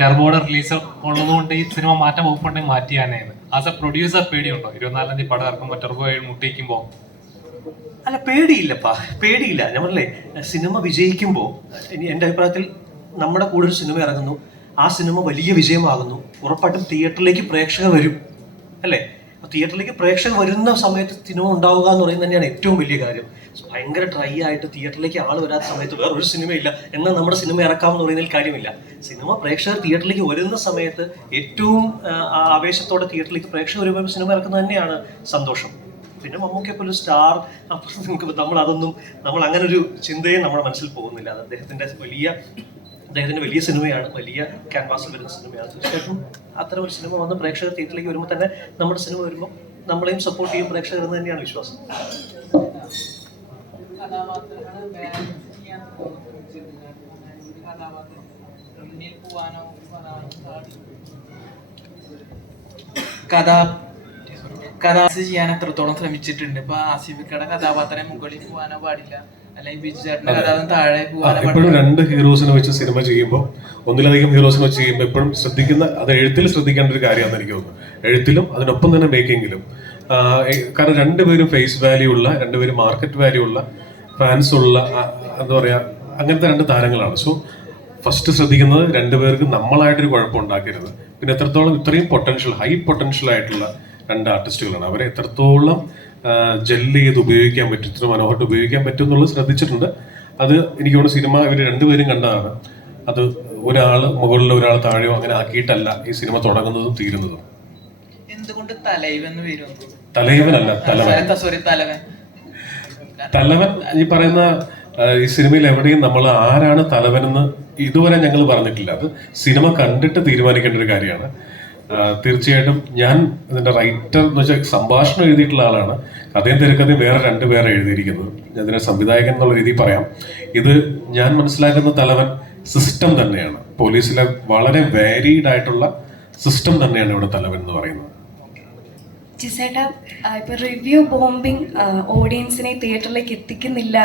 ടെർബോയുടെ release ഉള്ളതുകൊണ്ട് ഈ cinema മാറ്റം വകുപ്പുണ്ടെങ്കിൽ മാറ്റിയാനായിരുന്നു ആസ് എ പ്രൊഡ്യൂസർ പേടിയുണ്ടോ? ഇരുപത്തിനാലാം തീയതി പടം ഇറക്കുമ്പോൾ ടെർബോ മുട്ടിക്കുമ്പോൾ അല്ല പേടിയില്ലപ്പാ. പേടിയില്ല. ഞാൻ പറഞ്ഞില്ലേ സിനിമ വിജയിക്കുമ്പോൾ ഇനി എന്റെ അഭിപ്രായത്തിൽ നമ്മുടെ കൂടെ ഒരു സിനിമ ഇറങ്ങുന്നു. ആ സിനിമ വലിയ വിജയമാകുന്നു. ഉറപ്പായിട്ടും തിയേറ്ററിലേക്ക് പ്രേക്ഷകർ വരും. അല്ലേ? തിയേറ്ററിലേക്ക് പ്രേക്ഷകർ വരുന്ന സമയത്ത് സിനിമ ഉണ്ടാവുക എന്ന് പറയുന്നത് തന്നെയാണ് ഏറ്റവും വലിയ കാര്യം. ഭയങ്കര ഡ്രൈ ആയിട്ട് തിയേറ്ററിലേക്ക് ആൾ വരാത്ത സമയത്ത് വേറൊരു സിനിമയില്ല. എന്നാൽ നമ്മുടെ സിനിമ ഇറക്കാമെന്ന് പറയുന്നതിൽ കാര്യമില്ല. സിനിമ പ്രേക്ഷകർ തിയേറ്ററിലേക്ക് വരുന്ന സമയത്ത് ഏറ്റവും ആവേശത്തോടെ തിയേറ്ററിലേക്ക് പ്രേക്ഷകർ വരുമ്പോൾ സിനിമ ഇറക്കുന്നത് തന്നെയാണ് സന്തോഷം. പിന്നെ മമ്മൂക്കെ പോലെ സ്റ്റാർ നിങ്ങൾക്ക് നമ്മൾ അതൊന്നും നമ്മൾ അങ്ങനെ ഒരു ചിന്തയെ നമ്മുടെ മനസ്സിൽ പോകുന്നില്ല. അത് അദ്ദേഹത്തിന്റെ വലിയ അദ്ദേഹത്തിന്റെ വലിയ സിനിമയാണ് വലിയ ക്യാൻവാസിൽ വരുന്ന സിനിമയാണ്. തീർച്ചയായിട്ടും അത്തരം ഒരു സിനിമ വന്ന് പ്രേക്ഷകർ തിയേറ്ററിലേക്ക് വരുമ്പോൾ തന്നെ നമ്മുടെ സിനിമ വരുമ്പോൾ നമ്മളെയും സപ്പോർട്ട് ചെയ്യും പ്രേക്ഷകർ എന്ന് തന്നെയാണ് വിശ്വാസം. കഥ കഥാസ് ചെയ്യാൻ എത്രത്തോളം ശ്രമിച്ചിട്ടുണ്ട്? ഇപ്പൊ ആസിഫിക്കയുടെ കഥാപാത്രം മുകളിൽ പോകാനോ പാടില്ല. എപ്പോഴും രണ്ട് ഹീറോസിനെ വെച്ച് സിനിമ ചെയ്യുമ്പോൾ ഒന്നിലധികം ഹീറോസിനെ വെച്ച് ചെയ്യുമ്പോൾ എപ്പോഴും ശ്രദ്ധിക്കുന്ന അത് എഴുത്തിൽ ശ്രദ്ധിക്കേണ്ട ഒരു കാര്യമാണെന്ന് എനിക്ക് തോന്നുന്നു. എഴുത്തിലും അതിനൊപ്പം തന്നെ മേക്കിങ്ങിലും. കാരണം രണ്ടുപേരും ഫേസ് വാല്യൂ ഉള്ള രണ്ടുപേരും മാർക്കറ്റ് വാല്യൂ ഉള്ള ഫാൻസ് ഉള്ള എന്താ പറയാ അങ്ങനത്തെ രണ്ട് താരങ്ങളാണ്. സോ ഫസ്റ്റ് ശ്രദ്ധിക്കുന്നത് രണ്ടുപേർക്ക് നമ്മളായിട്ടൊരു കുഴപ്പം ഉണ്ടാക്കരുത്. പിന്നെ എത്രത്തോളം ഇത്രയും പൊട്ടൻഷ്യൽ ഹൈ പൊട്ടൻഷ്യൽ ആയിട്ടുള്ള രണ്ട് ആർട്ടിസ്റ്റുകളാണ് അവരെ എത്രത്തോളം ജെല്ല് ചെയ്ത് ഉപയോഗിക്കാൻ പറ്റും. ഇത്ര മനോഹരമായിട്ട് ഉപയോഗിക്കാൻ പറ്റും എന്നുള്ളത് ശ്രദ്ധിച്ചിട്ടുണ്ട്. അത് എനിക്ക് തോന്നുന്നു സിനിമ ഇവർ രണ്ടുപേരും കണ്ടതാണ്. അത് ഒരാൾ മുകളിൽ ഒരാൾ താഴെയോ അങ്ങനെ ആക്കിയിട്ടല്ല ഈ സിനിമ തുടങ്ങുന്നതും തീരുന്നതും. എന്തുകൊണ്ട് തലൈവെന്ന് വരും തലൈവനല്ല തലവൻ. തലവൻ? തലവൻ ഈ പറയുന്ന ഈ സിനിമയിൽ എവിടെയും നമ്മൾ ആരാണ് തലവനെന്ന് ഇതുവരെ ഞങ്ങൾ പറഞ്ഞിട്ടില്ല. അത് സിനിമ കണ്ടിട്ട് തീരുമാനിക്കേണ്ട ഒരു കാര്യമാണ്. തീർച്ചയായിട്ടും ഞാൻ ഇതിന്റെ റൈറ്റർ എന്ന് വെച്ചാൽ സംഭാഷണം എഴുതിയിട്ടുള്ള ആളാണ്. കഥയും തിരക്കഥയും വേറെ രണ്ട് പേരെ എഴുതിയിരിക്കുന്നത്. ഞാൻ ഇതിനെ സംവിധായകൻ എന്നുള്ള രീതിയിൽ പറയാം. ഇത് ഞാൻ മനസ്സിലാക്കുന്ന തലവൻ സിസ്റ്റം തന്നെയാണ്. പോലീസിലെ വളരെ വാരീഡ് ആയിട്ടുള്ള സിസ്റ്റം തന്നെയാണ് ഇവിടെ തലവൻ എന്ന് പറയുന്നത്. ജിസേട്ടാ ഇപ്പൊ റിവ്യൂ ബോംബിംഗ് ഓഡിയൻസിനെ തിയേറ്ററിലേക്ക് എത്തിക്കുന്നില്ല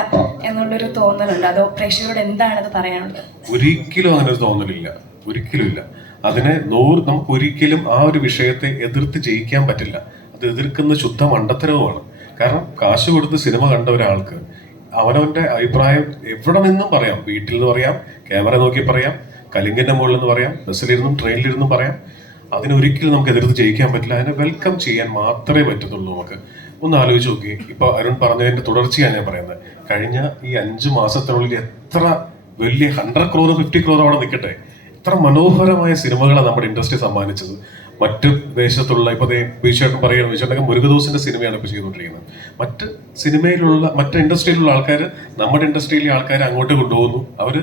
എന്നുള്ളൊരു തോന്നലുണ്ട്. അതോ പ്രേക്ഷകരോട് എന്താണ് അത് പറയാനുള്ളത്? ഒരിക്കലും അങ്ങനെ ഒരു തോന്നലില്ല. ഒരിക്കലും ഇല്ല. അതിനെ നൂറ് നമുക്ക് ഒരിക്കലും ആ ഒരു വിഷയത്തെ എതിർത്ത് ജയിക്കാൻ പറ്റില്ല. അത് എതിർക്കുന്ന ശുദ്ധ മണ്ടത്തരവുമാണ്. കാരണം കാശ് കൊടുത്ത് സിനിമ കണ്ട ഒരാൾക്ക് അവനവന്റെ അഭിപ്രായം എവിടെ നിന്നും പറയാം? വീട്ടിൽ നിന്ന് പറയാം ക്യാമറ നോക്കി പറയാം കലിംഗന്റെ മുകളിൽ നിന്ന് പറയാം ബസ്സിലിരുന്നും ട്രെയിനിലിരുന്നും പറയാം. അതിനൊരിക്കലും നമുക്ക് എതിർത്ത് ജയിക്കാൻ പറ്റില്ല. അതിനെ വെൽക്കം ചെയ്യാൻ മാത്രമേ പറ്റത്തുള്ളൂ നമുക്ക്. ഒന്ന് ആലോചിച്ച് നോക്കി. ഇപ്പൊ അരുൺ പറഞ്ഞതിന്റെ തുടർച്ചയാണ് ഞാൻ പറയുന്നത്. കഴിഞ്ഞ ഈ അഞ്ചു മാസത്തിനുള്ളിൽ എത്ര വലിയ ഹൺഡ്രഡ് ക്രോർ ഫിഫ്റ്റി ക്രോർ അവിടെ നിൽക്കട്ടെ? എത്ര മനോഹരമായ സിനിമകളാണ് നമ്മുടെ ഇൻഡസ്ട്രി സമ്മാനിച്ചത്. മറ്റ് ദേശത്തുള്ള ഇപ്പൊ ബീച്ചേട്ടൻ പറയുന്നത് മുരുക മുരുകദോസിന്റെ സിനിമയാണ് ഇപ്പൊ ചെയ്തുകൊണ്ടിരിക്കുന്നത്. മറ്റ് സിനിമയിലുള്ള മറ്റ് ഇൻഡസ്ട്രിയിലുള്ള ആൾക്കാർ നമ്മുടെ ഇൻഡസ്ട്രിയിലെ ആൾക്കാരെ അങ്ങോട്ട് കൊണ്ടുപോകുന്നു. അവർ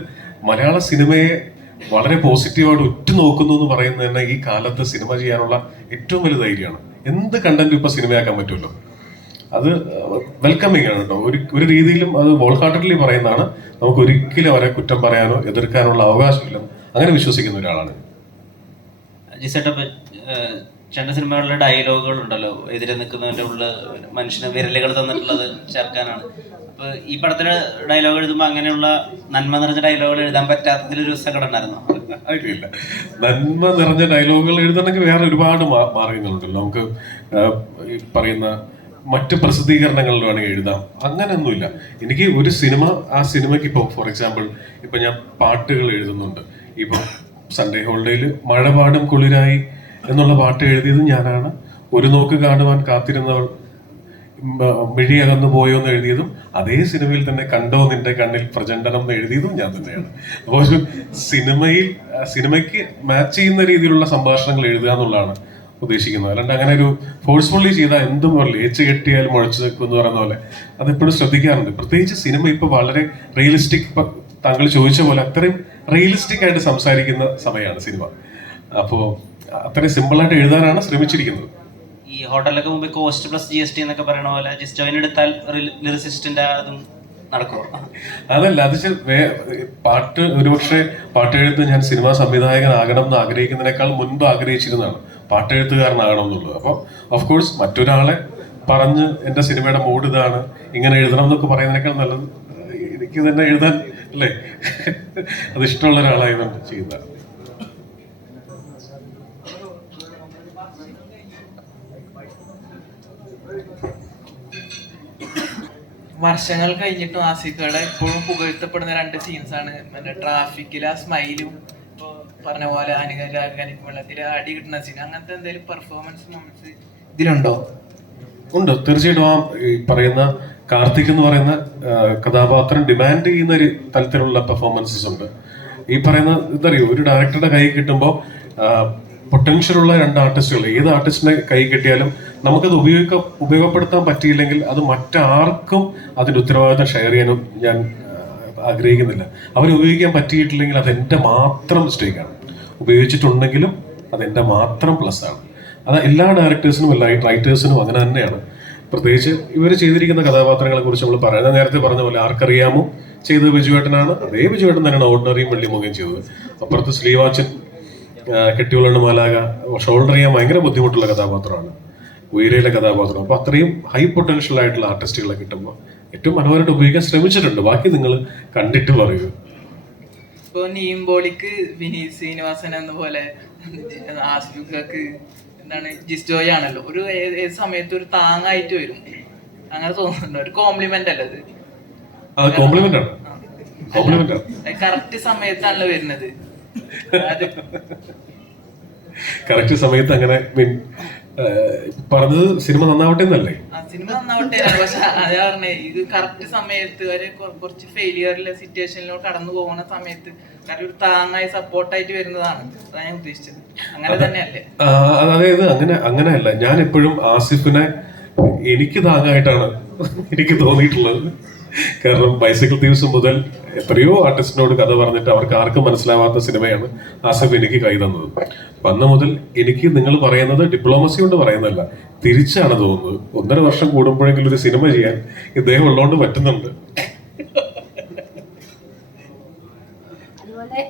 മലയാള സിനിമയെ വളരെ പോസിറ്റീവായിട്ട് ഉറ്റുനോക്കുന്നു എന്ന് പറയുന്നത് തന്നെ ഈ കാലത്ത് സിനിമ ചെയ്യാനുള്ള ഏറ്റവും വലിയ ധൈര്യമാണ്. എന്ത് കണ്ടന്റും ഇപ്പൊ സിനിമയാക്കാൻ പറ്റുമല്ലോ? അത് വെൽക്കമിങ് ആണ് കേട്ടോ. ഒരു ഒരു രീതിയിലും അത് വോൾഹാർട്ടഡ്ലി പറയുന്നതാണ്. നമുക്ക് ഒരിക്കലും അവരെ കുറ്റം പറയാനോ എതിർക്കാനുള്ള അവകാശമില്ല. അങ്ങനെ വിശ്വസിക്കുന്ന ഒരാളാണ്. ജിസേട്ട ചേട്ടൻ സിനിമകളിലെ ഡയലോഗുകൾ ഉണ്ടല്ലോ. എതിരെ നിൽക്കുന്നവന്റെ ഉള്ള മനുഷ്യന് വിരലുകൾ തന്നിട്ടുള്ളത് ചേർക്കാനാണ്. അപ്പോൾ ഈ പടത്തിലെ ഡയലോഗ് എഴുതുമ്പോൾ അങ്ങനെയുള്ള നന്മ നിറഞ്ഞ ഡയലോഗുകൾ എഴുതാൻ പറ്റാത്തതിലൊരു സങ്കടം ഉണ്ടായിരുന്നു ആയിട്ടില്ല. നന്മ നിറഞ്ഞ ഡയലോഗുകൾ എഴുതണമെങ്കിൽ വേറെ ഒരുപാട് മാർഗങ്ങളുണ്ടല്ലോ. നമുക്ക് പറയുന്ന മറ്റ് പ്രസിദ്ധീകരണങ്ങളിൽ വേണമെങ്കിൽ എഴുതാം. അങ്ങനെയൊന്നുമില്ല. എനിക്ക് ഒരു സിനിമ ആ സിനിമയ്ക്ക് ഇപ്പോൾ ഫോർ എക്സാമ്പിൾ ഇപ്പം ഞാൻ പാട്ടുകൾ എഴുതുന്നുണ്ട്. ഇപ്പൊ സൺഡേ ഹോളിഡേയിൽ മഴപാടും കുളിരായി എന്നുള്ള പാട്ട് എഴുതിയത് ഞാനാണ്. ഒരു നോക്ക് കാണുവാൻ കാത്തിരുന്നവൾ മിഴി അകന്നു പോയോ എന്ന് എഴുതിയതും അതേ സിനിമയിൽ തന്നെ കണ്ടോ നിന്റെ കണ്ണിൽ പ്രചണ്ഡനം എന്ന് എഴുതിയതും ഞാൻ തന്നെയാണ്. അപ്പോൾ ഒരു സിനിമയിൽ സിനിമയ്ക്ക് മാച്ച് ചെയ്യുന്ന രീതിയിലുള്ള സംഭാഷണങ്ങൾ എഴുതുക എന്നുള്ളതാണ് ഉദ്ദേശിക്കുന്നത്. അല്ലാണ്ട് അങ്ങനെ ഒരു ഫോഴ്സ്ഫുള്ളി ചെയ്താൽ എന്തും പോലെ ഏച്ച് കെട്ടിയാൽ മുഴച്ചു നിൽക്കും എന്ന് പറയുന്ന പോലെ അതെപ്പോഴും ശ്രദ്ധിക്കാറുണ്ട്. പ്രത്യേകിച്ച് സിനിമ ഇപ്പോൾ വളരെ റിയലിസ്റ്റിക് താങ്കൾ ചോദിച്ച പോലെ അത്രയും റിയലിസ്റ്റിക് ആയിട്ട് സംസാരിക്കുന്ന സമയമാണ് സിനിമ. അപ്പോൾ അത്രയും സിമ്പിളായിട്ട് എഴുതാനാണ് ശ്രമിച്ചിരിക്കുന്നത്. ഈ ഹോട്ടലൊക്കെ മുമ്പ് cost plus G S T എന്നൊക്കെ പറയണ പോലെ ജസ്റ്റ് ജോയിൻ എടുത്താൽ ലിറിസിസ്റ്റിന്റെ അതും നടക്കുമോ അതല്ല അത് പാട്ട് ഒരുപക്ഷെ പാട്ടെഴുത്ത് ഞാൻ സിനിമാ സംവിധായകനാകണം എന്ന് ആഗ്രഹിക്കുന്നതിനേക്കാൾ മുൻപ് ആഗ്രഹിച്ചിരുന്നതാണ്. പാട്ടെഴുത്തുകാരനാകണം എന്നുള്ളത്. അപ്പോൾ ഓഫ് കോഴ്സ് മറ്റൊരാളെ പറഞ്ഞ് എന്റെ സിനിമയുടെ മൂഡ് ഇതാണ് ഇങ്ങനെ എഴുതണം എന്നൊക്കെ പറയുന്നതിനേക്കാൾ നല്ലത് എനിക്ക് തന്നെ എഴുതാൻ അല്ലേ? അത് ഇഷ്ടമുള്ള ഒരാളായി നമ്മൾ ചെയ്യുന്ന. വർഷങ്ങൾ കഴിഞ്ഞിട്ടും ആസിഫയുടെ ഇപ്പോഴും പുകഴ്ത്തപ്പെടുന്ന രണ്ട് സീൻസ് ആണ്. മറ്റേ ട്രാഫിക്കിൽ ആ സ്മൈലും പറഞ്ഞ പോലെ അനുകരിക്കും അടി കിട്ടുന്ന സീൻ അങ്ങനത്തെ എന്തെങ്കിലും പെർഫോമൻസ് ഇതിലുണ്ടോ? ഉണ്ട്? തീർച്ചയായിട്ടും ആ ഈ പറയുന്ന കാർത്തിക് എന്ന് പറയുന്ന കഥാപാത്രം ഡിമാൻഡ് ചെയ്യുന്ന ഒരു തരത്തിലുള്ള പെർഫോമൻസസ് ഉണ്ട്. ഈ പറയുന്ന ഇതറിയോ ഒരു ഡയറക്ടറുടെ കൈ കിട്ടുമ്പോൾ പൊട്ടൻഷ്യൽ ഉള്ള രണ്ട് ആർട്ടിസ്റ്റുകൾ ഏത് ആർട്ടിസ്റ്റിനെ കൈ കിട്ടിയാലും നമുക്കത് ഉപയോഗിക്ക ഉപയോഗപ്പെടുത്താൻ പറ്റിയില്ലെങ്കിൽ അത് മറ്റാർക്കും അതിന്റെ ഉത്തരവാദിത്തം ഷെയർ ചെയ്യാനും ഞാൻ ആഗ്രഹിക്കുന്നില്ല. അവർ ഉപയോഗിക്കാൻ പറ്റിയിട്ടില്ലെങ്കിൽ അത് എന്റെ മാത്രം മിസ്റ്റേക്കാണ് ഉപയോഗിച്ചിട്ടുണ്ടെങ്കിലും അത് എന്റെ മാത്രം പ്ലസ് ആണ്. അത് എല്ലാ ഡയറക്ടേഴ്സിനും എല്ലാ റൈറ്റേഴ്സിനും അങ്ങനെ തന്നെയാണ്. പ്രത്യേകിച്ച് ഇവർ ചെയ്തിരിക്കുന്ന കഥാപാത്രങ്ങളെ കുറിച്ച് നമ്മൾ പറയുന്നത് നേരത്തെ പറഞ്ഞ പോലെ ആർക്കറിയാമോ ചെയ്തത് ബിജുവേട്ടനാണ് അതേ ബിജുവേട്ടൻ തന്നെയാണ് ഓർഡിനറിയും വെള്ളിമുഖയും ചെയ്തത് അപ്പുറത്ത് ശ്രീവാച്ചൻ കെട്ടിയുള്ളണ്ട് മാലാക ഷോൾഡർ ചെയ്യാൻ ഭയങ്കര ബുദ്ധിമുട്ടുള്ള കഥാപാത്രമാണ് ഉയരയിലെ കഥാപാത്രം അപ്പൊ അത്രയും ഹൈ പൊട്ടൻഷ്യൽ ആയിട്ടുള്ള ആർട്ടിസ്റ്റുകളെ കിട്ടുമ്പോൾ ഏറ്റവും മനോഹരമായിട്ട് ഉപയോഗിക്കാൻ ശ്രമിച്ചിട്ടുണ്ട് ബാക്കി നിങ്ങൾ കണ്ടിട്ട് പറയൂ ഇപ്പൊ നീംബോളിക്ക് വിനീത് ശ്രീനിവാസൻ എന്ന പോലെ എന്താണ് ജിസ്റ്റോയ് ആണല്ലോ ഒരു ഏത് സമയത്ത് ഒരു താങ്ങായിട്ട് വരും. അങ്ങനെ തോന്നുന്നുണ്ട്. ഒരു കോംപ്ലിമെന്റ് അല്ലത് കോംപ്ലിമെന്റ് ആണ്. കോംപ്ലിമെന്റ് ആണ്. കറക്റ്റ് സമയത്താണല്ലോ വരുന്നത്. കറക്റ്റ് സമയത്ത് അങ്ങനെ മീൻ പറഞ്ഞത് സിനിമ നന്നാവട്ടെ എന്നല്ലേ? സിനിമ നന്നാവട്ടെ പക്ഷെ അത് പറഞ്ഞേ ഇത് കറക്റ്റ് സമയത്ത് വരെ കുറച്ച് ഫെയിലിയറിലെ സിറ്റുവേഷനിലൂടെ കടന്നു പോകുന്ന സമയത്ത് കാരണം ഒരു താങ്ങായി സപ്പോർട്ടായിട്ട് വരുന്നതാണ്. അതാണ് ഞാൻ ഉദ്ദേശിച്ചത്. അങ്ങനെ തന്നെയല്ലേ? അതായത് അങ്ങനെ അങ്ങനെയല്ല. ഞാൻ എപ്പോഴും ആസിഫിനെ എനിക്ക് താങ്ങായിട്ടാണ് എനിക്ക് തോന്നിയിട്ടുള്ളത്. കാരണം ബൈസിക്കിൾ തീവ്സ് മുതൽ എത്രയോ ആർട്ടിസ്റ്റിനോട് കഥ പറഞ്ഞിട്ട് അവർക്ക് ആർക്കും മനസ്സിലാവാത്ത സിനിമയാണ് ആസഫ് എനിക്ക് കൈ തന്നത്. അന്ന് മുതൽ എനിക്ക് നിങ്ങൾ പറയുന്നത് ഡിപ്ലോമസി കൊണ്ട് പറയുന്നതല്ല. തിരിച്ചാണ് തോന്നുന്നത്. ഒന്നര വർഷം കൂടുമ്പോഴെങ്കിലും ഒരു സിനിമ ചെയ്യാൻ ഇദ്ദേഹം ഉള്ളതുകൊണ്ട് പറ്റുന്നുണ്ട്. അതുപോലെ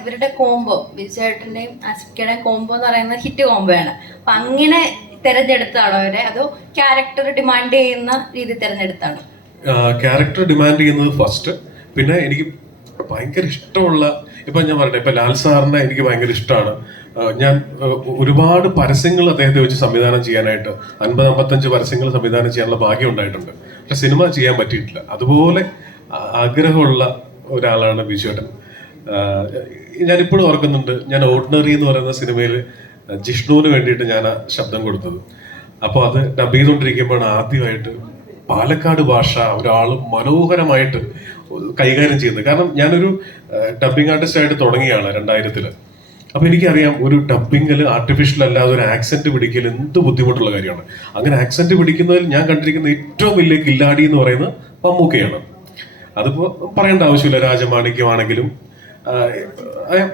ഇവരുടെ കോംബോ വിജയേട്ടന്റെയും ആസിഫിക്കയുടെയും കോംബോ എന്ന് പറയുന്നത് ഹിറ്റ് കോംബോ ആണ്. അപ്പൊ അങ്ങനെ തിരഞ്ഞെടുത്താണോ അവരെ അതോ ക്യാരക്ടർ ഡിമാൻഡ് ചെയ്യുന്ന രീതി തിരഞ്ഞെടുത്താണോ ക്യാരക്ടർ ഡിമാൻഡ് ചെയ്യുന്നത് ഫസ്റ്റ് പിന്നെ എനിക്ക് ഭയങ്കര ഇഷ്ടമുള്ള ഇപ്പൊ ഞാൻ പറയട്ടെ ഇപ്പൊ ലാൽ സാറിനെ എനിക്ക് ഭയങ്കര ഇഷ്ടമാണ് ഞാൻ ഒരുപാട് പരസ്യങ്ങൾ അദ്ദേഹത്തെ വെച്ച് സംവിധാനം ചെയ്യാനായിട്ട് അൻപത് അമ്പത്തഞ്ച് പരസ്യങ്ങൾ സംവിധാനം ചെയ്യാനുള്ള ഭാഗ്യം ഉണ്ടായിട്ടുണ്ട്. പക്ഷെ സിനിമ ചെയ്യാൻ പറ്റിയിട്ടില്ല. അതുപോലെ ആഗ്രഹമുള്ള ഒരാളാണ് ബിജുവേട്ടൻ ഞാനിപ്പോഴും ഓർക്കുന്നുണ്ട് ഞാൻ ഓർഡിനറി എന്ന് പറയുന്ന സിനിമയിൽ ജിഷ്ണുവിന് വേണ്ടിയിട്ട് ഞാൻ ആ ശബ്ദം കൊടുത്തത്. അപ്പോൾ അത് ഡബ് ചെയ്തുകൊണ്ടിരിക്കുമ്പോഴാണ് ആദ്യമായിട്ട് പാലക്കാട് ഭാഷ ഒരാൾ മനോഹരമായിട്ട് കൈകാര്യം ചെയ്യുന്നത്. കാരണം ഞാനൊരു ഡബ്ബിംഗ് ആർട്ടിസ്റ്റ് ആയിട്ട് തുടങ്ങിയാണ് രണ്ടായിരത്തിൽ. അപ്പൊ എനിക്കറിയാം ഒരു ഡബ്ബിംഗിൽ ആർട്ടിഫിഷ്യൽ അല്ലാതെ ഒരു ആക്സെന്റ് പിടിക്കൽ എന്ത് ബുദ്ധിമുട്ടുള്ള കാര്യമാണ്. അങ്ങനെ ആക്സെന്റ് പിടിക്കുന്നതിൽ ഞാൻ കണ്ടിരിക്കുന്ന ഏറ്റവും വലിയ കില്ലാടി എന്ന് പറയുന്നത് മമ്മൂക്കയാണ്. അതിപ്പോ പറയേണ്ട ആവശ്യമില്ല രാജമാണിക്യമാണെങ്കിലും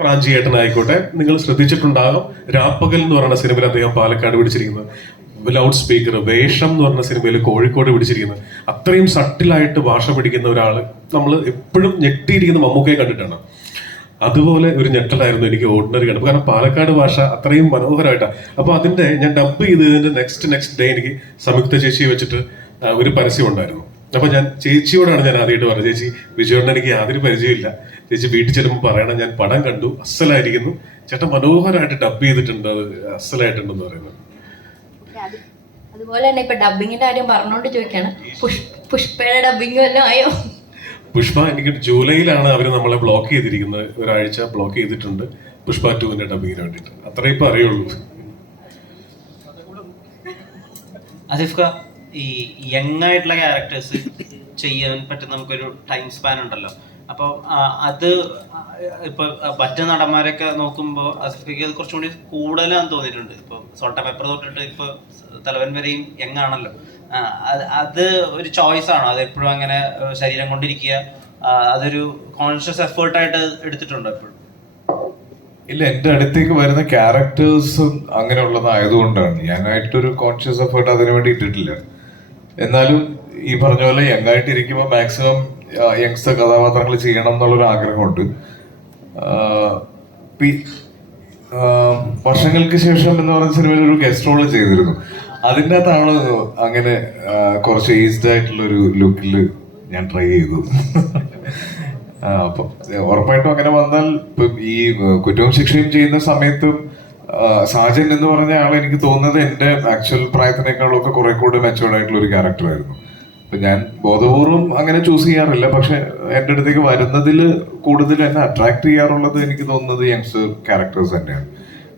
പ്രാഞ്ചിയേട്ടനായിക്കോട്ടെ നിങ്ങൾ ശ്രദ്ധിച്ചിട്ടുണ്ടാകും. രാപ്പകൽ എന്ന് പറയുന്ന സിനിമയിൽ അദ്ദേഹം പാലക്കാട് പിടിച്ചിരിക്കുന്നത്. ലൗഡ് സ്പീക്കർ വേഷം എന്ന് പറഞ്ഞ സിനിമയിൽ കോഴിക്കോട് പിടിച്ചിരിക്കുന്നത് അത്രയും സട്ടിലായിട്ട് ഭാഷ പിടിക്കുന്ന ഒരാൾ നമ്മൾ എപ്പോഴും ഞെട്ടിയിരിക്കുന്ന മമ്മൂക്കയെ കണ്ടിട്ടാണ്. അതുപോലെ ഒരു ഞെട്ടലായിരുന്നു എനിക്ക് ഓർഡിനറി കണ്ടത് കാരണം പാലക്കാട് ഭാഷ അത്രയും മനോഹരമായിട്ടാണ് അപ്പോൾ അതിന്റെ ഞാൻ ഡബ് ചെയ്തതിന്റെ നെക്സ്റ്റ് നെക്സ്റ്റ് ഡേ എനിക്ക് സംയുക്ത ചേച്ചി വെച്ചിട്ട് ഒരു പരസ്യം ഉണ്ടായിരുന്നു. അപ്പോൾ ഞാൻ ചേച്ചിയോടാണ് ഞാൻ ആദ്യമായിട്ട് പറഞ്ഞത്. ചേച്ചി വിജയോടിന് എനിക്ക് യാതൊരു പരിചയമില്ല ചേച്ചി വീട്ടിൽ ചെല്ലുമ്പോൾ പറയണം ഞാൻ പടം കണ്ടു അസലായിരിക്കുന്നു. ചേട്ടൻ മനോഹരമായിട്ട് ഡബ് ചെയ്തിട്ടുണ്ട് അത് അസലായിട്ടുണ്ടെന്ന് പറയുന്നത്. അതുപോലെ തന്നെ ഇപ്പൊ ഡബിങ്ങിന്റെ കാര്യം പറഞ്ഞോണ്ട് ചോദിക്കാണ്. പുഷ് പുഷ്പയുടെ ഡബിങ് വല്ലതും ആയോ? പുഷ്പ എനിക്ക് ജൂലൈയിലാണ് അവർ നമ്മളെ ബ്ലോക്ക് ചെയ്തിരിക്കുന്നത്. ഒരാഴ്ച ബ്ലോക്ക് ചെയ്തിട്ടുണ്ട് പുഷ്പ ടുവിന്റെ ഡബിങ്ങിന് വേണ്ടിയിട്ട്. അത്രേ ഇപ്പൊ അറിയുള്ളൂ. അസിഫ് ഖാ ഈ യങ് ആയിട്ടുള്ള ക്യാരക്ടേഴ്സ് ചെയ്യാൻ പറ്റുന്ന നമുക്കൊരു ടൈം സ്പാൻ ഉണ്ടല്ലോ. അപ്പോൾ അത് ഇപ്പൊ മറ്റു നടന്മാരൊക്കെ നോക്കുമ്പോൾ അസഫിക്ക് അത് കുറച്ചും കൂടി കൂടുതലാന്ന് തോന്നിയിട്ടുണ്ട്. ഇപ്പൊ സോട്ട പേപ്പർ തൊട്ടിട്ട് ഇപ്പൊ തലവൻ വരെയും എങ്ങാണല്ലോ അത് ഒരു ചോയ്സ് ആണോ. അത് എപ്പോഴും അങ്ങനെ ശരീരം കൊണ്ടിരിക്കുക അതൊരു കോൺഷ്യസ് എഫേർട്ടായിട്ട് എടുത്തിട്ടുണ്ടോ എപ്പോഴും? ഇല്ല എന്റെ അടുത്തേക്ക് വരുന്ന ക്യാരക്ടേഴ്സും അങ്ങനെയുള്ളതായതുകൊണ്ടാണ്. ഞാനായിട്ടൊരു കോൺഷ്യസ് എഫേർട്ട് അതിനു വേണ്ടി ഇട്ടിട്ടില്ല. എന്നാലും ഈ പറഞ്ഞ പോലെ യങ് ആയിട്ട് ഇരിക്കുമ്പോൾ മാക്സിമം യങ്സ്റ്റർ കഥാപാത്രങ്ങൾ ചെയ്യണം എന്നുള്ളൊരു ആഗ്രഹമുണ്ട്. വർഷങ്ങൾക്ക് ശേഷം എന്ന് പറഞ്ഞ സിനിമയിൽ ഒരു ഗസ്റ്റ് റോൾ ചെയ്തിരുന്നു. അതിന്റെ അകത്താണ് അങ്ങനെ കുറച്ച് ഏജ്ഡ് ആയിട്ടുള്ള ഒരു ലുക്കിൽ ഞാൻ ട്രൈ ചെയ്തു. അപ്പം ഉറപ്പായിട്ടും അങ്ങനെ വന്നാൽ ഈ കുറ്റവും ശിക്ഷയും ചെയ്യുന്ന സമയത്തും സാജൻ എന്ന് പറഞ്ഞ ആൾ എനിക്ക് തോന്നുന്നത് എന്റെ ആക്ച്വൽ പ്രായത്തിനേക്കാളൊക്കെ കുറെ കൂടെ മെച്ചുവേർഡ് ആയിട്ടുള്ള ഒരു ക്യാരക്ടറായിരുന്നു ഇപ്പൊ ഞാൻ ബോധപൂർവം അങ്ങനെ ചൂസ് ചെയ്യാറില്ല. പക്ഷെ എന്റെ അടുത്തേക്ക് വരുന്നതിൽ കൂടുതൽ എന്നെ അട്രാക്ട് ചെയ്യാറുള്ളത് എനിക്ക് തോന്നുന്നത് യങ്സ്റ്റർ ക്യാരക്ടേഴ്സ് തന്നെയാണ്.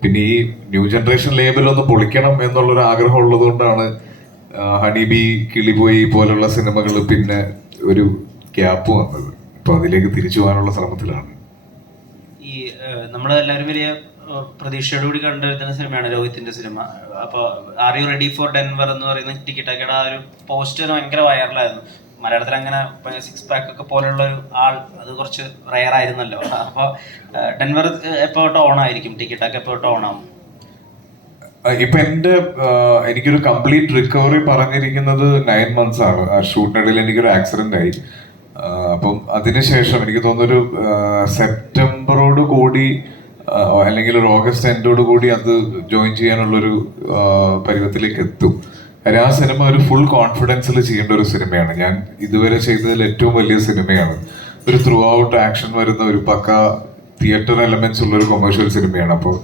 പിന്നെ ഈ ന്യൂ ജനറേഷൻ ലേബൽ ഒന്ന് പൊളിക്കണം എന്നുള്ളൊരു ആഗ്രഹം ഉള്ളത് കൊണ്ടാണ് ഹണി ബി കിളിപോയി പോലുള്ള സിനിമകൾ പിന്നെ ഒരു ഗ്യാപ്പ് വന്നത്. അപ്പൊ അതിലേക്ക് തിരിച്ചു പോകാനുള്ള ശ്രമത്തിലാണ്. ഈ നമ്മളെല്ലാവരും വലിയ ഏഹ്, പ്രതീക്ഷയോട് കൂടി കണ്ടുവരുന്ന സിനിമയാണ് രോഹിത്തിന്റെ സിനിമ. അപ്പോൾ are you ready for Denver എന്ന് പറയുന്ന ടിക്കറ്റൊക്കെയുടെ ആ ഒരു പോസ്റ്റർ ഭയങ്കര വൈറലായിരുന്നു. മലയാളത്തിൽ അങ്ങനെ സിക്സ് പാക്ക് ഒക്കെ പോലുള്ള ഒരു ആൾ അത് കുറച്ച് റയർ ആയിരുന്നല്ലോ. അപ്പോൾ ഡെൻവർ എപ്പോ ഓൺ ആയിരിക്കും? ടിക്കറ്റൊക്കെ എപ്പോ ഓൺ ആവും? ഇപ്പൊ എന്റെ എനിക്കൊരു കംപ്ലീറ്റ് റിക്കവറി പറഞ്ഞിരിക്കുന്നത് നയൻ മന്ത്സ് ആണ്. ഷൂട്ടിനിടയിൽ എനിക്കൊരു ആക്സിഡന്റ് ആയി. അപ്പം അതിനുശേഷം എനിക്ക് തോന്നുന്നൊരു സെപ്റ്റംബറോട് കൂടി അല്ലെങ്കിൽ ഒരു ഓഗസ്റ്റ് എൻഡോട് കൂടി അത് ജോയിൻ ചെയ്യാനുള്ളൊരു പരുവത്തിലേക്ക് എത്തും. കാര്യം ആ സിനിമ ഒരു ഫുൾ കോൺഫിഡൻസിൽ ചെയ്യേണ്ട ഒരു സിനിമയാണ്. ഞാൻ ഇതുവരെ ചെയ്തതിൽ ഏറ്റവും വലിയ സിനിമയാണ്. ഒരു ത്രൂ ഔട്ട് ആക്ഷൻ വരുന്ന ഒരു പക്ക തിയേറ്റർ എലമെന്റ്സ് ഉള്ള ഒരു കൊമേഴ്ഷ്യൽ സിനിമയാണ്. അപ്പോൾ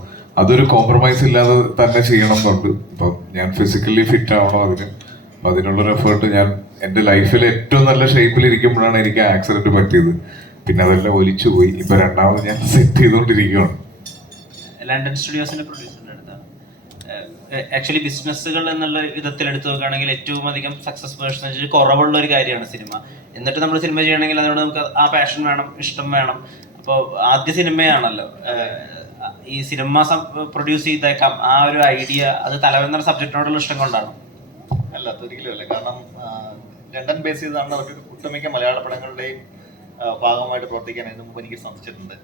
അതൊരു കോംപ്രമൈസ് ഇല്ലാതെ തന്നെ ചെയ്യണം എന്നുണ്ട് അപ്പം ഞാൻ ഫിസിക്കലി ഫിറ്റ് ആവണം അതിന്. അപ്പം അതിനുള്ളൊരു എഫേർട്ട് ഞാൻ എന്റെ ലൈഫിൽ ഏറ്റവും നല്ല ഷേപ്പിൽ ഇരിക്കുമ്പോഴാണ് എനിക്ക് ആക്സിഡന്റ് പറ്റിയത്. പിന്നെ അതെല്ലാം ഒലിച്ചു പോയി ഇപ്പൊ രണ്ടാമത് ഞാൻ സെറ്റ് ചെയ്തുകൊണ്ടിരിക്കുകയാണ്. ലണ്ടൻ സ്റ്റുഡിയോസിന്റെ പ്രൊഡ്യൂസറിന്റെ അടുത്താണ് ആക്ച്വലി ബിസിനസ്സുകൾ എന്നുള്ള വിധത്തിൽ എടുത്തു നോക്കുകയാണെങ്കിൽ ഏറ്റവും അധികം സക്സസ് പേഴ്സന്റേജ് കുറവുള്ള ഒരു കാര്യമാണ് സിനിമ എന്നിട്ട് നമ്മൾ സിനിമ ചെയ്യണമെങ്കിൽ അതിനോട് നമുക്ക് ആ പാഷൻ വേണം ഇഷ്ടം വേണം. അപ്പോൾ ആദ്യ സിനിമയാണല്ലോ ഈ സിനിമ പ്രൊഡ്യൂസ് ചെയ്തേക്കാം. ആ ഒരു ഐഡിയ അത് തലവെന്ന സബ്ജക്റ്റിനോടുള്ള ഇഷ്ടം കൊണ്ടാണ്. അല്ല ഒരിക്കലും അല്ല. കാരണം ലണ്ടൻ ബേസ് ചെയ്താണ് ഒട്ടുമിക്ക മലയാള പടങ്ങളുടെയും ഭാഗമായിട്ട് പ്രവർത്തിക്കാൻ മുമ്പ് എനിക്ക് സാധിച്ചിട്ടുണ്ട്.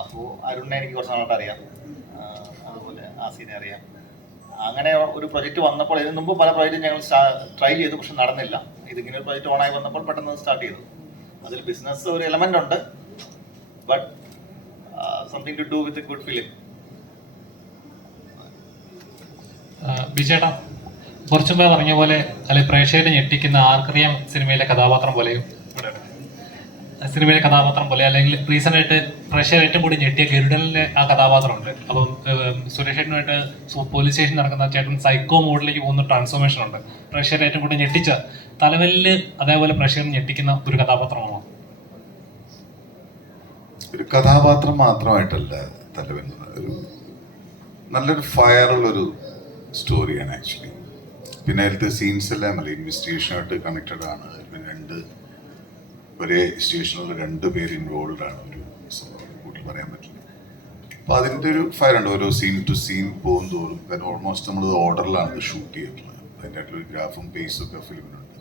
അപ്പോൾ അരുണിനെ എനിക്ക് കുറച്ച് നാളായിട്ട് അറിയാം. അതുപോലെ ആസീനെ അറിയാം. അങ്ങനെ ഒരു പ്രൊജക്റ്റ് വന്നപ്പോൾ ഇതിനു മുമ്പ് പല പ്രൊജക്റ്റും ഞങ്ങൾ ട്രൈ ചെയ്തു പക്ഷെ നടന്നില്ല. ഇതിങ്ങനെ ഒരു പ്രൊജക്റ്റ് ഓണായി വന്നപ്പോൾ പെട്ടെന്ന് സ്റ്റാർട്ട് ചെയ്തു. അതിൽ ബിസിനസ് ഒരു എലമെന്റ് ഉണ്ട്. But something to do with good film ബിജേട്ടാ കുറച്ചു മുമ്പേ പറഞ്ഞ പോലെ അല്ലെ പ്രേക്ഷകരെ ഞെട്ടിക്കുന്ന ആർക്കറിയാം സിനിമയിലെ കഥാപാത്രം പോലെയും? സിനിമയിലെ കഥാപാത്രം പോലെ അല്ലെങ്കിൽ റീസെന്റ് ആയിട്ട് പ്രഷർ ഏറ്റവും കൂടി ഞെട്ടിയ ഗരുഡനിലെ ആ കഥാപാത്രമുണ്ട്. അപ്പം സുരേഷേട്ടനുമായിട്ട് പോലീസ് സ്റ്റേഷൻ നടക്കുന്ന ചേട്ടൻ സൈക്കോ മോഡിലേക്ക് പോകുന്ന ട്രാൻസ്ഫോർമേഷൻ ഉണ്ട്. പ്രഷർ ഏറ്റവും കൂടി ഞെട്ടിച്ച തലവലിൽ അതേപോലെ പ്രഷർ ഞെട്ടിക്കുന്ന ഒരു കഥാപാത്രമാണോ? ഒരു കഥാപാത്രം മാത്രമായിട്ടല്ല തലവൻ ഒരു നല്ലൊരു ഫയറുള്ളൊരു സ്റ്റോറിയാണ് ആക്ച്വലി പിന്നെ അതിലത്തെ സീൻസ് എല്ലാം അല്ലെങ്കിൽ ഇൻവെസ്റ്റിഗേഷനായിട്ട് കണക്റ്റഡ് ആണ്. രണ്ട് ഒരേ സ്റ്റേഷനിൽ രണ്ട് പേര് ഇൻവോൾവ് ആണ് ഒരു കൂടുതൽ പറയാൻ പറ്റില്ല. അപ്പോൾ അതിന്റെ ഒരു ഫയർ ഉണ്ട്. ഓരോ സീൻ ടു സീൻ പോകും തോറും. കാരണം ഓൾമോസ്റ്റ് നമ്മൾ ഓർഡറിലാണ് ഷൂട്ട് ചെയ്തിട്ടുള്ളത്. അതിന്റെ ആയിട്ടുള്ള ഗ്രാഫും പേസും ഒക്കെ ഫിലിമിനുണ്ട്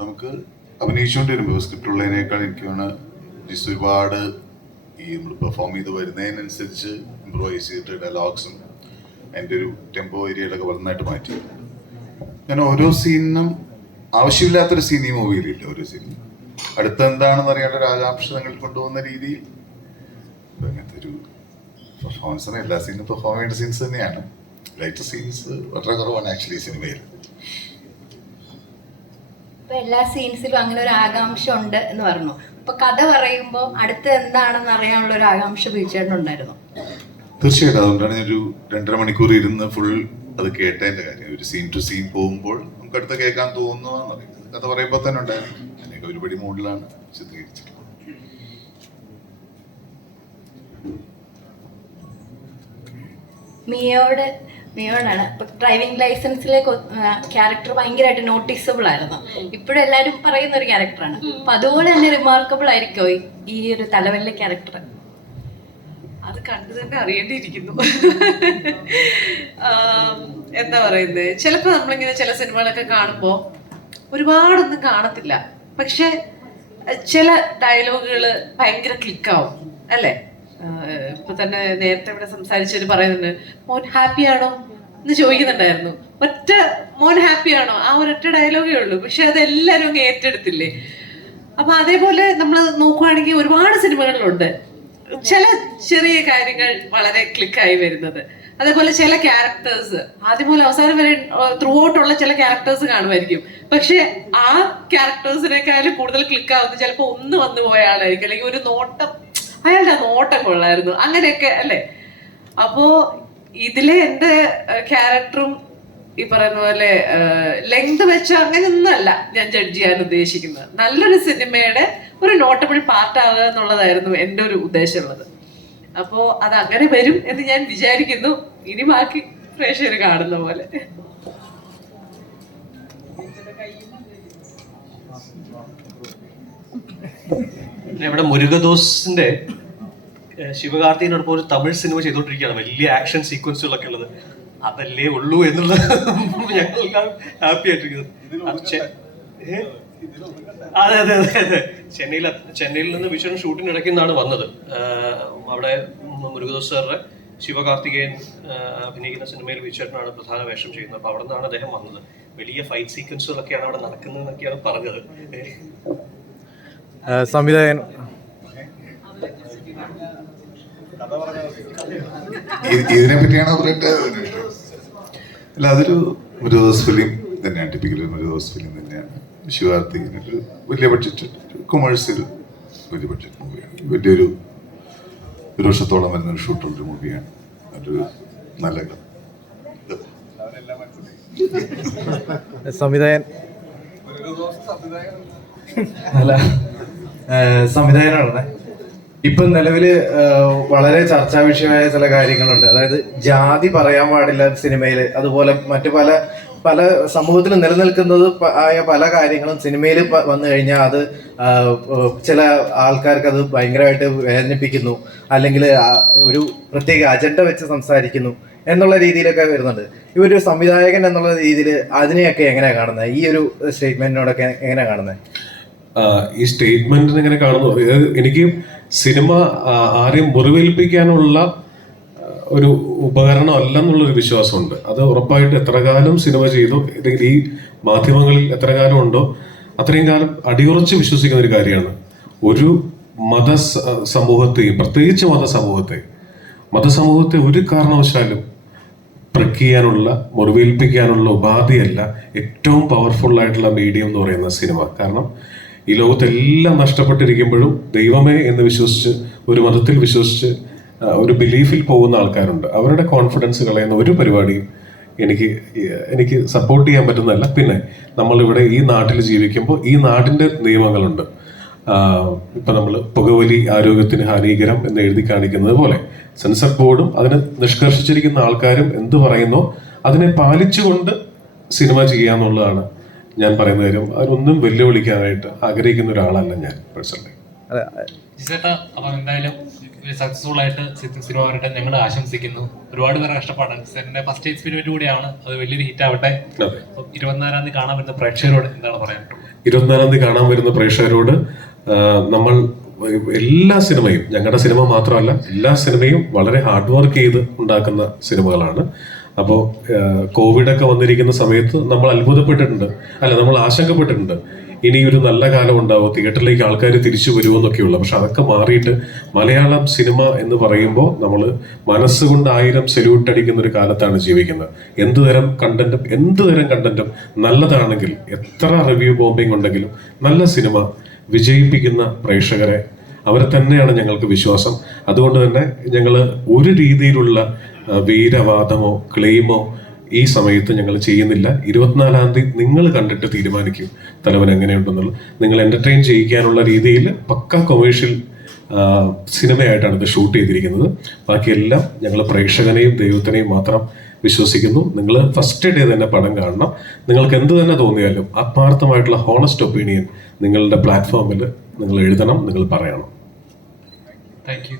നമുക്ക് അഭിനയിച്ചുകൊണ്ട് വരുമ്പോൾ സ്ക്രിപ്റ്റ് ഉള്ളതിനേക്കാൾ എനിക്ക് വേണം ഒരുപാട് ഈ നമ്മൾ പെർഫോം ചെയ്ത് വരുന്നതിനനുസരിച്ച് ഇമ്പ്രൂവൈസ് ചെയ്തിട്ട് ഡയലോഗ്സും അതിന്റെ ഒരു ടെമ്പോ ഏരിയയിലൊക്കെ നന്നായിട്ട് മാറ്റിയിട്ടുണ്ട്. ഞാൻ ഓരോ സീനിനും ആവശ്യമില്ലാത്തൊരു സീൻ ഈ മൂവിയിലില്ല ഓരോ സീനും അടുത്ത എന്താണെന്ന് ആകാംക്ഷ നിങ്ങൾ കൊണ്ടുപോകുന്ന രീതിയിൽ അങ്ങനത്തെ ഒരു പെർഫോമൻസ് എല്ലാ സീനും പെർഫോം ചെയ്യേണ്ട സീൻസ് തന്നെയാണ്. ലൈറ്റ് സീൻസ് വളരെ കുറവാണ് ആക്ച്വലി സിനിമയിൽ എല്ലാ സീൻസിലും അങ്ങനെ ഒരു ആകാംക്ഷ ഉണ്ട് എന്ന് പറഞ്ഞു. അപ്പൊ കഥ പറയുമ്പോൾ അടുത്ത എന്താണെന്ന് അറിയാനുള്ള ഒരു ആകാംക്ഷ വീഴ്ചയുണ്ടായിരുന്നു തീർച്ചയായിട്ടും. അതുകൊണ്ടാണ് ഞാൻ ഒരു രണ്ടര മണിക്കൂർ ഇരുന്ന് ഫുൾ അത് കേട്ടതിന്റെ കാര്യം. ഒരു സീൻ ടു സീൻ പോകുമ്പോൾ നമുക്ക് അടുത്ത കേൾക്കാൻ തോന്നുന്നു കഥ പറയുമ്പോൾ തന്നെ ഉണ്ടായിരുന്നു. ഞാനൊക്കെ ഒരുപടി മുകളിലാണ് ചിത്രീകരിച്ചിട്ടുള്ളത് മിയോട് മിയോടാണ്. ഇപ്പൊ ഡ്രൈവിംഗ് ലൈസൻസിലെ ക്യാരക്ടർ ഭയങ്കരമായിട്ട് നോട്ടീസബിൾ ആയിരുന്നു. ഇപ്പോഴും എല്ലാരും പറയുന്ന ഒരു ക്യാരക്ടറാണ് അപ്പൊ അതുപോലെ തന്നെ റിമാർക്കബിൾ ആയിരിക്കോ ഈ- ഈ ഒരു തലവലിലെ ക്യാരക്ടർ അത് കണ്ടു തന്നെ അറിയേണ്ടിയിരിക്കുന്നു. എന്താ പറയുന്നത് ചിലപ്പോൾ നമ്മളിങ്ങനെ ചില സിനിമകളൊക്കെ കാണുമ്പോൾ ഒരുപാടൊന്നും കാണത്തില്ല. പക്ഷെ ചില ഡയലോഗുകൾ ഭയങ്കര ക്ലിക്കാവും അല്ലേ? ഇപ്പൊ തന്നെ നേരത്തെ ഇവിടെ സംസാരിച്ചവര് പറയുന്നുണ്ട് മോൻ ഹാപ്പി ആണോ? എന്ന് ചോദിക്കുന്നുണ്ടായിരുന്നു. ഒറ്റ മോൻ ഹാപ്പി ആണോ? ആ ഒരൊറ്റ ഡയലോഗേ ഉള്ളൂ. പക്ഷെ അതെല്ലാരും അങ്ങ് ഏറ്റെടുത്തില്ലേ? അപ്പൊ അതേപോലെ നമ്മൾ നോക്കുവാണെങ്കിൽ ഒരുപാട് സിനിമകളിലുണ്ട് ചില ചെറിയ കാര്യങ്ങൾ വളരെ ക്ലിക്കായി വരുന്നത്. അതേപോലെ ചില ക്യാരക്ടേഴ്സ് ആദ്യം മുതൽ അവസാനം വരെ ത്രൂ ഔട്ടുള്ള ചില ക്യാരക്ടേഴ്സ് കാണുമായിരിക്കും. പക്ഷെ ആ ക്യാരക്ടേഴ്സിനേക്കാളും കൂടുതൽ ക്ലിക്ക് ആവുന്നത് ചിലപ്പോൾ ഒന്ന് വന്നു പോയ ആളായിരിക്കും. അല്ലെങ്കിൽ ഒരു നോട്ടം അയാളുടെ നോട്ടം കൊള്ളായിരുന്നു. അങ്ങനെയൊക്കെ അല്ലേ? അപ്പോ ഇതിലെ എന്റെ ക്യാരക്ടറും ഈ പറയുന്ന പോലെ ലെങ്ത് വെച്ച് അങ്ങനെയൊന്നുമല്ല ഞാൻ ജഡ്ജ് ചെയ്യാൻ ഉദ്ദേശിക്കുന്നത്. നല്ലൊരു സിനിമയുടെ ഒരു നോട്ടബിൾ പാർട്ടാവുക എന്നുള്ളതായിരുന്നു എന്റെ ഒരു ഉദ്ദേശമുള്ളത്. അപ്പോ അത് അങ്ങനെ വരും എന്ന് ഞാൻ വിചാരിക്കുന്നു. ഇനി ബാക്കി പ്രേക്ഷകർ കാണുന്ന പോലെ. ഇവിടെ മുരുകദോസിന്റെ ശിവകാർത്തികനോടൊപ്പം ഒരു തമിഴ് സിനിമ ചെയ്തോണ്ടിരിക്കുകയാണ് വലിയ ആക്ഷൻ സീക്വൻസുകളൊക്കെ ഉള്ളത്. അതല്ലേ ഉള്ളൂ എന്നുള്ളത് ഞങ്ങളെല്ലാം ഹാപ്പി ആയിട്ടിരിക്കുന്നത് അത്? അതെ അതെ അതെ അതെ. ചെന്നൈയിൽ ചെന്നൈയിൽ നിന്ന് വിഷൻ ഷൂട്ടിന് ഇടയ്ക്ക് നിന്നാണ് വന്നത്. അവിടെ മുരുകദോസ് സാറിന്റെ ശിവകാർത്തികേയൻ അഭിനയിക്കുന്ന സിനിമയിൽ വിചാരണാണ് പ്രധാന വേഷം ചെയ്യുന്നത്. അപ്പൊ അവിടെ നിന്നാണ് അദ്ദേഹം വന്നത്. വലിയ ഫൈറ്റ് സീക്വൻസുകളൊക്കെയാണ് അവിടെ നടക്കുന്നതെന്നൊക്കെയാണ് പറഞ്ഞത്. ഏഹ്. സംവിധായകൻ. ഇതിനെ പറ്റിയാണ് അല്ല അതൊരു ഒരു ദിവസം ഫിലിം തന്നെയാണ്. ടിപ്പിക്കൽ ഒരു ദിവസം ഫിലിം തന്നെയാണ്. ശിവാർത്തി ഒരു വലിയ ബഡ്ജറ്റ് കൊമേഴ്സ്യൽ വലിയ ബഡ്ജറ്റ് മൂവിയാണ് വലിയൊരു ഒരു വർഷത്തോളം വരുന്ന ഒരു ഷൂട്ടുള്ള ഒരു മൂവിയാണ് ഒരു നല്ല. സംവിധായകൻ. അല്ല സംവിധായകനാണ്. ഇപ്പം നിലവിൽ വളരെ ചർച്ചാ വിഷയമായ ചില കാര്യങ്ങളുണ്ട്. അതായത് ജാതി പറയാൻ പാടില്ല സിനിമയിൽ അതുപോലെ മറ്റു പല പല സമൂഹത്തിൽ നിലനിൽക്കുന്നത് ആയ പല കാര്യങ്ങളും സിനിമയിൽ വന്നു കഴിഞ്ഞാൽ അത് ചില ആൾക്കാർക്ക് അത് ഭയങ്കരമായിട്ട് വേദനിപ്പിക്കുന്നു. അല്ലെങ്കിൽ ഒരു പ്രത്യേക അജണ്ട വെച്ച് സംസാരിക്കുന്നു എന്നുള്ള രീതിയിലൊക്കെ വരുന്നുണ്ട്. ഇവരൊരു സംവിധായകൻ എന്നുള്ള രീതിയിൽ അതിനെയൊക്കെ എങ്ങനെയാണ് കാണുന്നത്? ഈ ഒരു സ്റ്റേറ്റ്മെന്റിനോടൊക്കെ എങ്ങനെയാണ് കാണുന്നത്? ഈ സ്റ്റേറ്റ്മെന്റിന് എങ്ങനെ കാണുന്നു? എനിക്ക് സിനിമ ആരെയും മുറിവേൽപ്പിക്കാനുള്ള ഒരു ഉപകരണം അല്ലെന്നുള്ളൊരു വിശ്വാസമുണ്ട്. അത് ഉറപ്പായിട്ട് എത്ര കാലം സിനിമ ചെയ്തു അല്ലെങ്കിൽ ഈ മാധ്യമങ്ങളിൽ എത്ര കാലം ഉണ്ടോ അത്രയും കാലം അടിയുറച്ച് വിശ്വസിക്കുന്ന ഒരു കാര്യമാണ്. ഒരു മത സമൂഹത്തെ പ്രത്യേകിച്ച് മതസമൂഹത്തെ മതസമൂഹത്തെ ഒരു കാരണവശാലും പ്രക്കിയാനുള്ള മുറിവേൽപ്പിക്കാനുള്ള ഉപാധിയല്ല ഏറ്റവും പവർഫുൾ ആയിട്ടുള്ള മീഡിയം എന്ന് പറയുന്ന സിനിമ. കാരണം ഈ ലോകത്തെല്ലാം നഷ്ടപ്പെട്ടിരിക്കുമ്പോഴും ദൈവമേ എന്ന് വിശ്വസിച്ച് ഒരു മതത്തിൽ വിശ്വസിച്ച് ഒരു ബിലീഫിൽ പോകുന്ന ആൾക്കാരുണ്ട്. അവരുടെ കോൺഫിഡൻസ് കളയുന്ന ഒരു പരിപാടിയും എനിക്ക് എനിക്ക് സപ്പോർട്ട് ചെയ്യാൻ പറ്റുന്നതല്ല. പിന്നെ നമ്മളിവിടെ ഈ നാട്ടിൽ ജീവിക്കുമ്പോൾ ഈ നാടിന്റെ നിയമങ്ങളുണ്ട്. ഇപ്പം നമ്മൾ പുകവലി ആരോഗ്യത്തിന് ഹാനികരം എന്ന് എഴുതി കാണിക്കുന്നത് പോലെ സെൻസർ ബോർഡും അതിനെ നിഷ്കർഷിച്ചിരിക്കുന്ന ആൾക്കാരും എന്ത് പറയുന്നോ അതിനെ പാലിച്ചുകൊണ്ട് സിനിമ ചെയ്യാന്നുള്ളതാണ് ഞാൻ പറയുന്ന കാര്യം. അതിനൊന്നും വെല്ലുവിളിക്കാനായിട്ട് ആഗ്രഹിക്കുന്ന ഒരാളല്ല ഞാൻ പേഴ്സണലി അതെ. ചേട്ടാ അപ്പം എന്തായാലും സക്സസ്ഫുൾ ആയിട്ട് സിനിമ വരട്ടെ ഞങ്ങൾ ആശംസിക്കുന്നു. ഒരുപാട് പേരെ കഷ്ടപ്പാടാണ് സെറിന്റെ ഫസ്റ്റ് എക്സ്പെരിമെന്റ് കൂടിയാണ്. അത് വലിയൊരു ഹിറ്റ് ആവട്ടെ. ഇരുപത്തിനാലാം തീയതി കാണാൻ വരുന്ന പ്രേക്ഷകരോട് എന്താണ് പറയാനുള്ളത്? ഇരുപത്തിനാലാം തീയതി കാണാൻ വരുന്ന പ്രേക്ഷകരോട് നമ്മൾ എല്ലാ സിനിമയും ഞങ്ങളുടെ സിനിമ മാത്രമല്ല എല്ലാ സിനിമയും വളരെ ഹാർഡ് വർക്ക് ചെയ്ത് ഉണ്ടാക്കുന്ന സിനിമകളാണ്. അപ്പോൾ കോവിഡൊക്കെ വന്നിരിക്കുന്ന സമയത്ത് നമ്മൾ അത്ഭുതപ്പെട്ടിട്ടുണ്ട്. അല്ല നമ്മൾ ആശങ്കപ്പെട്ടിട്ടുണ്ട്. ഇനി ഒരു നല്ല കാലം ഉണ്ടാവും. തിയേറ്ററിലേക്ക് ആൾക്കാർ തിരിച്ചു വരുമെന്നൊക്കെയുള്ള പക്ഷെ അതൊക്കെ മാറിയിട്ട് മലയാളം സിനിമ എന്ന് പറയുമ്പോൾ നമ്മൾ മനസ്സുകൊണ്ട് ആയിരം സെല്യൂട്ട് അടിക്കുന്ന ഒരു കാലത്താണ് ജീവിക്കുന്നത്. എന്ത് തരം കണ്ടന്റും എന്ത് തരം കണ്ടന്റും നല്ലതാണെങ്കിൽ എത്ര റിവ്യൂ ബോംബിംഗ് ഉണ്ടെങ്കിലും നല്ല സിനിമ വിജയിപ്പിക്കുന്ന പ്രേക്ഷകരെ അവരെ തന്നെയാണ് ഞങ്ങൾക്ക് വിശ്വാസം. അതുകൊണ്ട് തന്നെ ഞങ്ങൾ ഒരു രീതിയിലുള്ള വീരവാദമോ ക്ലെയിമോ ഈ സമയത്ത് ഞങ്ങൾ ചെയ്യുന്നില്ല. ഇരുപത്തിനാലാം തീയതി നിങ്ങൾ കണ്ടിട്ട് തീരുമാനിക്കും തലവൻ എങ്ങനെയുണ്ടെന്നുള്ളത്. നിങ്ങൾ എന്റർടൈൻ ചെയ്യിക്കാനുള്ള രീതിയിൽ പക്ക കൊമേഴ്ഷ്യൽ സിനിമയായിട്ടാണ് ഇത് ഷൂട്ട് ചെയ്തിരിക്കുന്നത്. ബാക്കിയെല്ലാം ഞങ്ങൾ പ്രേക്ഷകനെയും ദൈവത്തിനെയും മാത്രം വിശ്വസിക്കുന്നു. നിങ്ങൾ ഫസ്റ്റ് ഡേ തന്നെ പടം കാണണം. നിങ്ങൾക്ക് എന്ത് തന്നെ തോന്നിയാലും ആത്മാർത്ഥമായിട്ടുള്ള ഹോണസ്റ്റ് ഒപ്പീനിയൻ നിങ്ങളുടെ പ്ലാറ്റ്ഫോമിൽ നിങ്ങൾ എഴുതണം നിങ്ങൾ പറയണം. Thank you